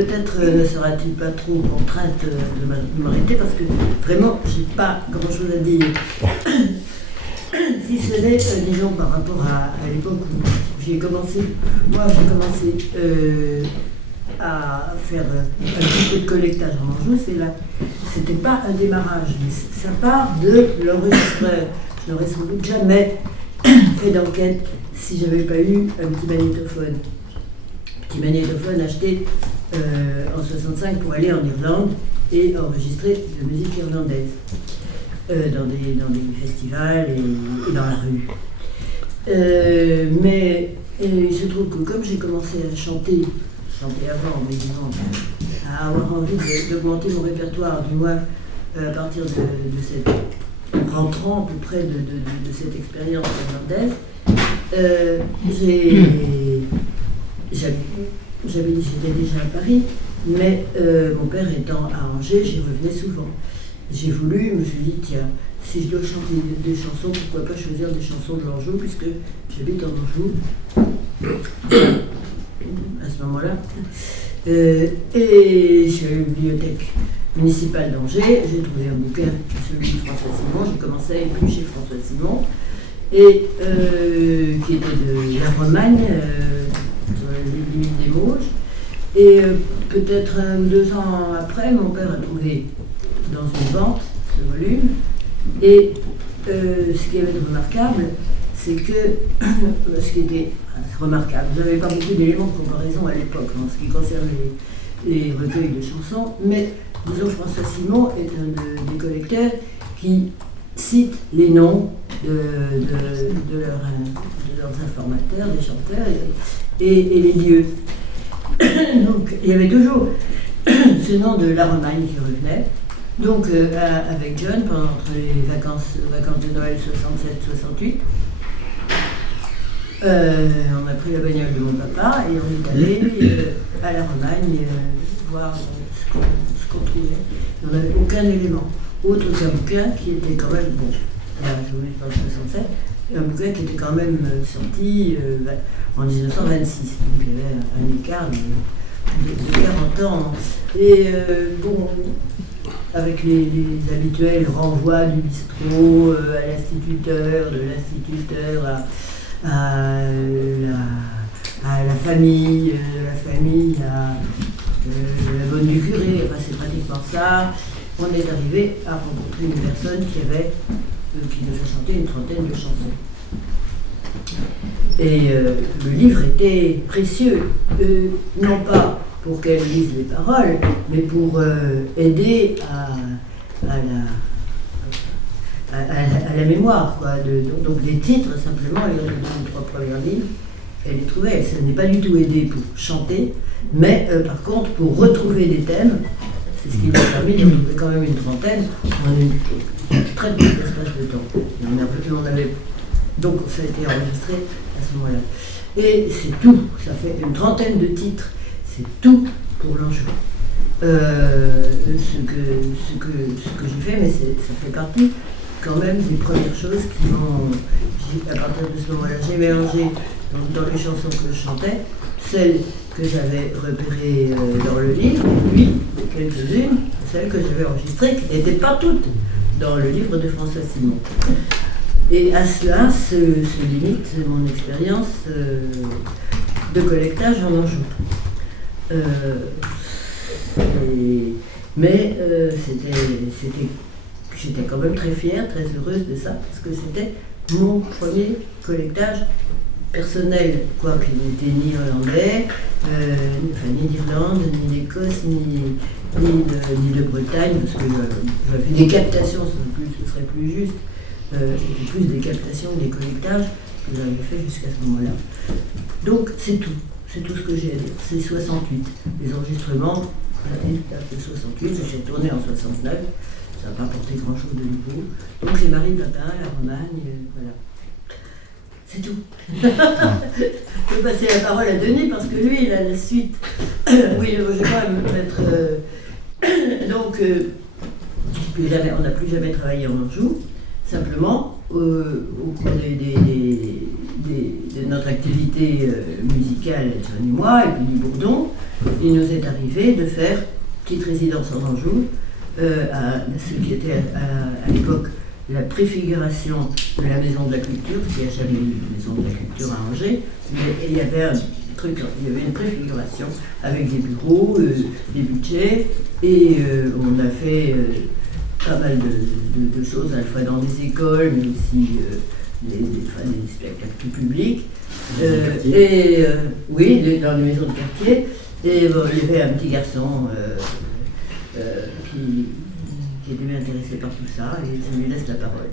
peut-être ne sera-t-il pas trop contrainte de m'arrêter parce que vraiment, j'ai pas grand-chose à dire. Si ce n'est, disons, par rapport à l'époque où j'ai commencé, moi j'ai commencé à faire un petit peu de collectage en Anjou, c'était pas un démarrage, mais ça part de l'enregistreur. Je n'aurais sans doute jamais fait d'enquête si j'avais pas eu un petit magnétophone. Petit magnétophone acheté en 65 pour aller en Irlande et enregistrer de la musique irlandaise dans des festivals et dans la rue. Mais il se trouve que comme j'ai commencé à chanter avant, mais disons, à avoir envie d'augmenter mon répertoire, du moins à partir de cette rentrant à peu près de cette expérience irlandaise, j'étais déjà à Paris, mais mon père étant à Angers, j'y revenais souvent. J'ai voulu, je me suis dit, tiens, si je dois chanter des chansons, pourquoi pas choisir des chansons de l'Anjou, puisque j'habite en Anjou, à ce moment-là. Et je suis à la bibliothèque municipale d'Angers, j'ai trouvé un bouquin, celui de François Simon, j'ai commencé à éplucher François Simon, et qui était de la Romagne, les limites des Mauges. Et peut-être 2 ans après, mon père a trouvé dans une vente ce volume. Et ce qui avait de remarquable, c'est que ce qui était remarquable, je n'avais pas beaucoup d'éléments de comparaison à l'époque en ce qui concerne les recueils de chansons, mais disons François Simon est un des collecteurs qui cite les noms de leurs informateurs, des chanteurs et les lieux. Donc il y avait toujours ce nom de la Romagne qui revenait. Donc avec John, entre les vacances de Noël 67-68, on a pris la bagnole de mon papa et on est allé à la Romagne voir ce qu'on trouvait. On n'avait aucun élément, autre qu'un bouquin qui était quand même, bon, là je vous parle de 67, un bouquin qui était quand même sorti en 1926, donc il y avait un écart de 40 ans. Et bon, avec les habituels renvois du bistrot à l'instituteur, de l'instituteur à la famille, à la bonne du curé, enfin c'est pratiquement ça. On est arrivé à rencontrer une personne qui nous a chanté une trentaine de chansons. Et le livre était précieux, non pas pour qu'elle lise les paroles, mais pour aider à la mémoire, quoi. Donc des titres, simplement, elle les 3 premières lignes, elle les trouvait. Ça n'est pas du tout aidé pour chanter, mais par contre, pour retrouver des thèmes, c'est ce qui lui a permis de retrouver quand même une trentaine en une très petite espace de temps. Donc ça a été enregistré à ce moment-là. Et c'est tout, ça fait une trentaine de titres, c'est tout pour l'Anjou. Ce que j'ai fait, mais ça fait partie quand même des premières choses qui m'ont... À partir de ce moment-là, j'ai mélangé dans les chansons que je chantais, celles que j'avais repérées dans le livre, et puis quelques-unes, celles que j'avais enregistrées, qui n'étaient pas toutes dans le livre de François Simon. Et à cela se limite mon expérience de collectage en Anjou. Mais j'étais quand même très fière, très heureuse de ça, parce que c'était mon premier collectage personnel, quoique il n'était ni irlandais, ni d'Irlande, ni d'Écosse, ni de Bretagne, parce que j'avais fait des captations, ce serait plus juste. C'était plus des captations que des collectages que j'avais fait jusqu'à ce moment-là. Donc c'est tout ce que j'ai à dire. C'est 68. Les enregistrements datent de 68, je suis retournée en 69, ça n'a pas apporté grand-chose de nouveau. Donc c'est Marie Papin, la Romagne, voilà. C'est tout. Je vais passer la parole à Denis parce que lui, il a la suite. Oui, je vais quand même mettre... Donc, on n'a plus jamais travaillé en Anjou. Simplement, au cours de notre activité musicale, John et moi, et puis du Bourdon, il nous est arrivé de faire petite résidence en Anjou, à ce qui était à l'époque la préfiguration de la Maison de la Culture, parce qu'il n'y a jamais eu de Maison de la Culture à Angers, mais il y avait un truc, il y avait une préfiguration avec des bureaux, des budgets, et on a fait pas mal de choses, à la fois dans des écoles, mais aussi des spectacles plus publics. Oui, dans les maisons de quartier. Et bon, il y avait un petit garçon qui était bien intéressé par tout ça, et je lui laisse la parole.